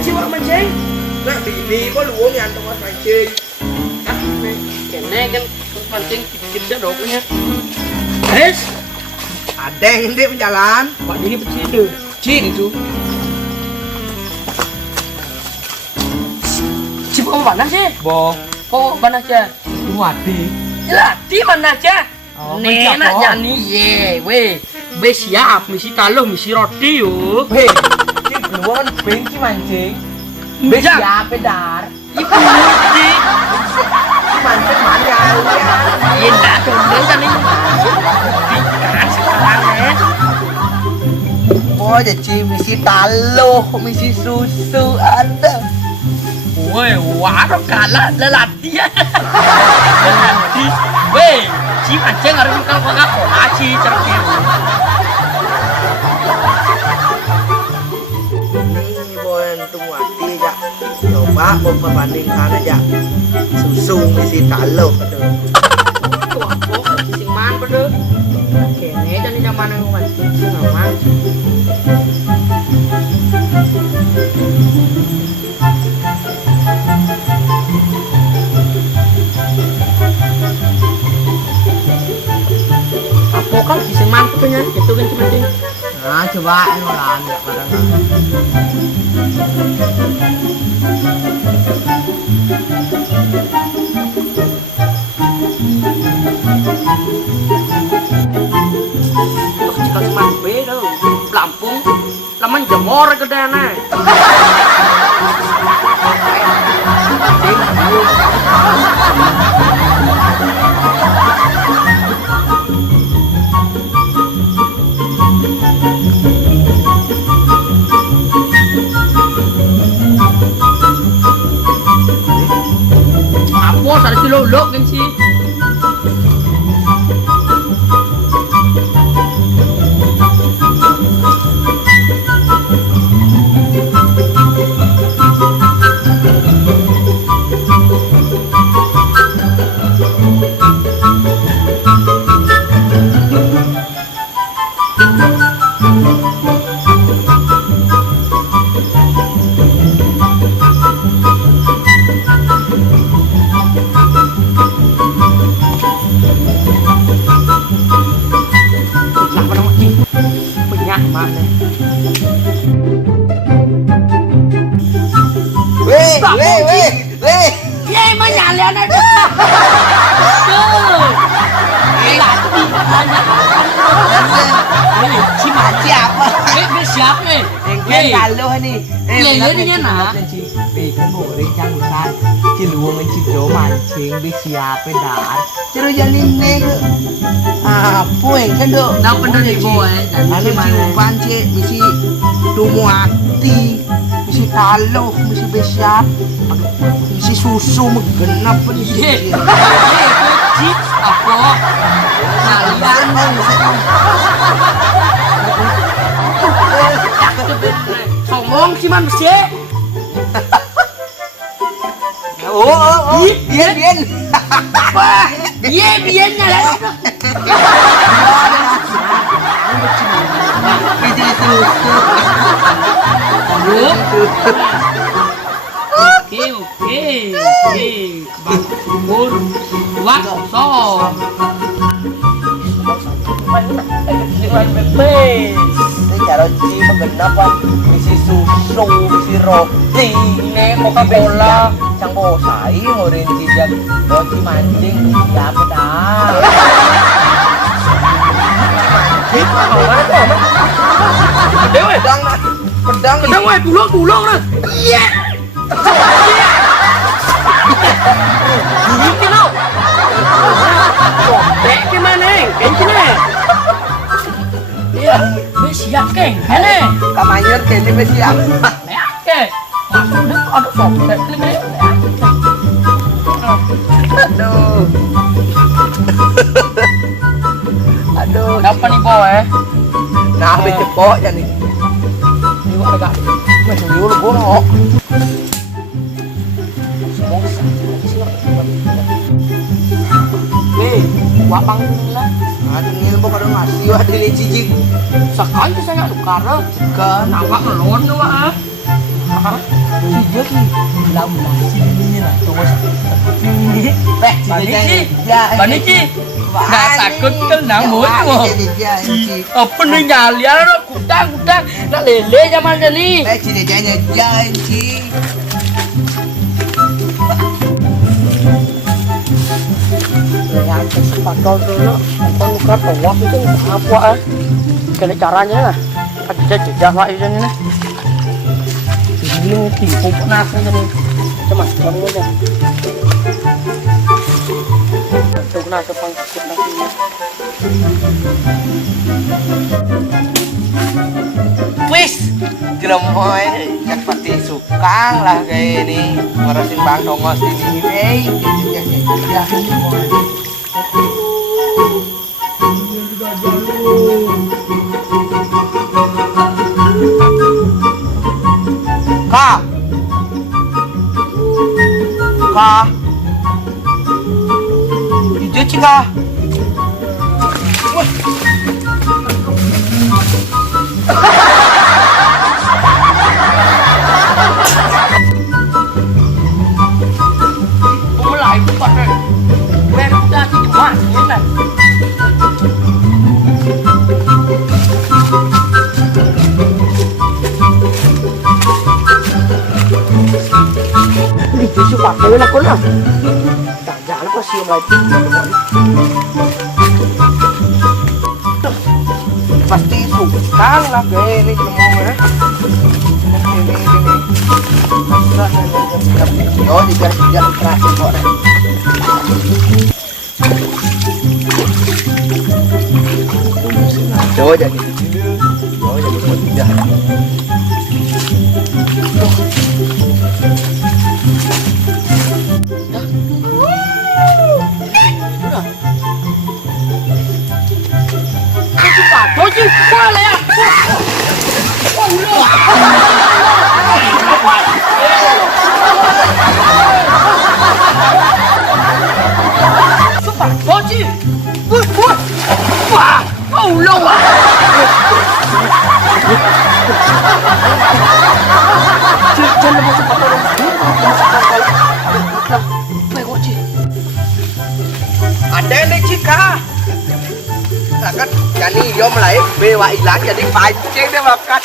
jiwa mancing. Nak bini kok luang yang tempat mancing. Ah, kene kan mancing dikit doknya. Guys, Ada yang hendak berjalan. Pak ini begitu. Cin itu. Cipu mana sih? Bo, Oh, mana aja? Wadi. Lah, di mana aja? Oh, Nenek mencap, oh. nyanyi ye, weh. Be siap, misi talo, misi roti yo. Hei, ini beluan benci mancing. Besi apa dar? Ibu ngerti. Mancing mana ya? Iya, enggak dong, kan ini. Kan sekarang ya. Oh, jadi misi talo, misi susu ada. Woi, warung kalah lelati ya. Lelati. Weh, si mancing harus kalau nggak aci cerkin. Ini boleh tunggu hati aja. Coba memperbandingkan aja. Susu misi talo ada. Wah, kok sing man pada. Kene kan ini zaman yang mancing sing aman. Apa kan sing man punya gitu kan mancing. Nah, coba nolan enggak barang. Terus jika seman beda, Lampung, laman jemor ke dana. Apa ada kilo lok kan sih? Weh. Ye menyalian aja. Tuh. Lati banyak. Si Maci apa? siap nih. Engkel talo nih. Lele ni nyana. Kan boleh cangusan. Ci luang ci do mancing be siapa dar. Cero janin nek. Apa engkel do? Nang bener nih boy. Anu ci umpan ci misi tumuati. Misi talo, misi be siap. Misi susu megenap nih. Ye. Cip apa? Ngalian sombong sih manusia. Oh, bien. Wah, iya biennya lah. Misi susu. Oke. Umur waktu. Ini cara ci mengenap misi susu, misi roti, Ini Coca-Cola. cang bosai ngorin cijak roti mancing ya benar. Pedang Kedang wae gulung lah. Iya. Ini lo. Dek gimana? Kencine. Iya, siap keng. Hele. kamayur kene wis siap. Oke. Maksudnya ada sobek ini. Aduh. Aduh. Dapat nih boy. Nah, be cepok ya nih. Ini gua agak. Mas dulu gua. Wapang lah. Aduh, ngil kok pada ngasih wah dari cicik. Sekali saya nggak tukar. Kan Nampak melon tuh ah. Iya ki. Ulang-ulang sini lah terus. Baniki. Nggak takut kan nang mulut kok. Apa nih nyalian lo kudang nak lele zaman ni. Jangan ci. Ya kesempatan dulu. Kon luka tawaf itu apa ah? Kena caranya lah. Ada jejak lah itu ni. Ini tipu penas ni. Cuma kamu aja. Tunggu nak sepangkut nanti. Wis, gemoy yang pasti suka lah kayak ini ngerasin bang dongos di sini. Kak, kak, hijau cika. Mulai cepat deh. Biar udah sih cepat ni lah. Ini tisu pakai lah kau lah. Jangan lupa sih mulai. Pasti suka lah kayak ini gemoy. Oh, tidak kerasa kok. Coba jadi. Oh, jadi tidak. Thôi chứ, qua lại à. Thôi chứ. Wow, oh lâu à. Chân nó sempat tolong. Pego chứ. Ada nih Cika. Lah kan jadi yo mulai bewa hilang jadi pancing deh makan.